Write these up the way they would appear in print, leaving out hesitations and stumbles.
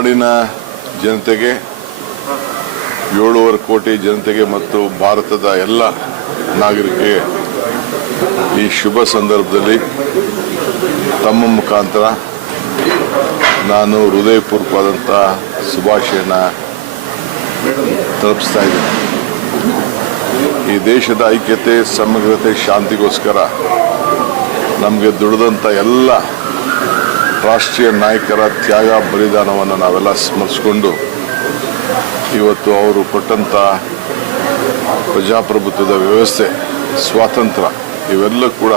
ನಾಡಿನ ಜನತೆಗೆ 7.5 ಕೋಟಿ ಜನತೆಗೆ ಮತ್ತು ಭಾರತದ ಎಲ್ಲ ನಾಗರಿಕರಿಗೆ ಈ ಶುಭ ಸಂದರ್ಭದಲ್ಲಿ ತಮ್ಮ ಮುಖಾಂತರ ನಾನು ಹೃದಯಪೂರ್ವಕವಾದಂಥ ಶುಭಾಶಯನ ತಲುಪಿಸ್ತಾ ಇದ್ದೀನಿ. ಈ ದೇಶದ ಐಕ್ಯತೆ, ಸಮಗ್ರತೆ, ಶಾಂತಿಗೋಸ್ಕರ ನಮಗೆ ದುಡಿದಂಥ ಎಲ್ಲ ರಾಷ್ಟ್ರೀಯ ನಾಯಕರ ತ್ಯಾಗ ಬಲಿದಾನವನ್ನು ನಾವೆಲ್ಲ ಸ್ಮರಿಸಿಕೊಂಡು ಇವತ್ತು ಅವರು ಕೊಟ್ಟಂಥ ಪ್ರಜಾಪ್ರಭುತ್ವದ ವ್ಯವಸ್ಥೆ, ಸ್ವಾತಂತ್ರ್ಯ ಇವೆಲ್ಲ ಕೂಡ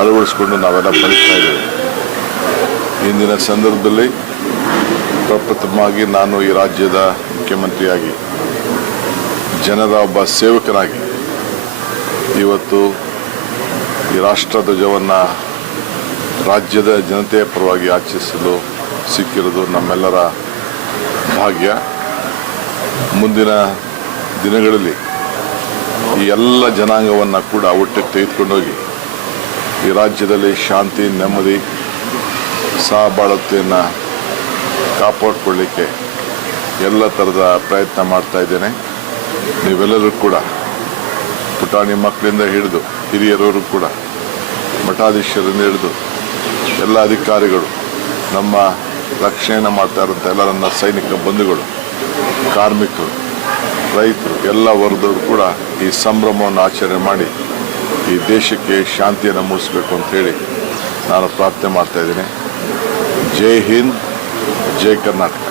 ಅಳವಡಿಸ್ಕೊಂಡು ನಾವೆಲ್ಲ ಬದುಕ್ತಾ ಇದ್ದೇವೆ. ಇಂದಿನ ಸಂದರ್ಭದಲ್ಲಿ ಪ್ರಪ್ರಥಮವಾಗಿ ನಾನು ಈ ರಾಜ್ಯದ ಮುಖ್ಯಮಂತ್ರಿಯಾಗಿ, ಜನರ ಒಬ್ಬ ಸೇವಕನಾಗಿ ಇವತ್ತು ಈ ರಾಷ್ಟ್ರಧ್ವಜವನ್ನು ರಾಜ್ಯದ ಜನತೆಯ ಪರವಾಗಿ ಆಚರಿಸಲು ಸಿಕ್ಕಿರೋದು ನಮ್ಮೆಲ್ಲರ ಭಾಗ್ಯ. ಮುಂದಿನ ದಿನಗಳಲ್ಲಿ ಈ ಎಲ್ಲ ಜನಾಂಗವನ್ನು ಕೂಡ ಒಟ್ಟಿಗೆ ತೆಗೆದುಕೊಂಡೋಗಿ ಈ ರಾಜ್ಯದಲ್ಲಿ ಶಾಂತಿ, ನೆಮ್ಮದಿ, ಸಹಬಾಳ್ವೆಯನ್ನು ಕಾಪಾಡಿಕೊಳ್ಳಿಕ್ಕೆ ಎಲ್ಲ ಥರದ ಪ್ರಯತ್ನ ಮಾಡ್ತಾ ಇದ್ದೇನೆ. ನೀವೆಲ್ಲರೂ ಕೂಡ ಪುಟಾಣಿ ಮಕ್ಕಳಿಂದ ಹಿಡಿದು ಹಿರಿಯರವರು ಕೂಡ, ಮಠಾಧೀಶರಿಂದ ಹಿಡಿದು ಎಲ್ಲ ಅಧಿಕಾರಿಗಳು, ನಮ್ಮ ರಕ್ಷಣೆ ಮಾಡ್ತಾ ಇರೋಂಥ ಎಲ್ಲ ನನ್ನ ಸೈನಿಕ ಬಂಧುಗಳು, ಕಾರ್ಮಿಕರು, ರೈತರು, ಎಲ್ಲ ವರ್ಗದವರು ಕೂಡ ಈ ಸಂಭ್ರಮವನ್ನು ಆಚರಣೆ ಮಾಡಿ ಈ ದೇಶಕ್ಕೆ ಶಾಂತಿಯನ್ನು ಮೂಡಿಸಬೇಕು ಅಂತ ಹೇಳಿ ನಾನು ಪ್ರಾರ್ಥನೆ ಮಾಡ್ತಾ ಇದ್ದೀನಿ. ಜೈ ಹಿಂದ್, ಜೈ ಕರ್ನಾಟಕ.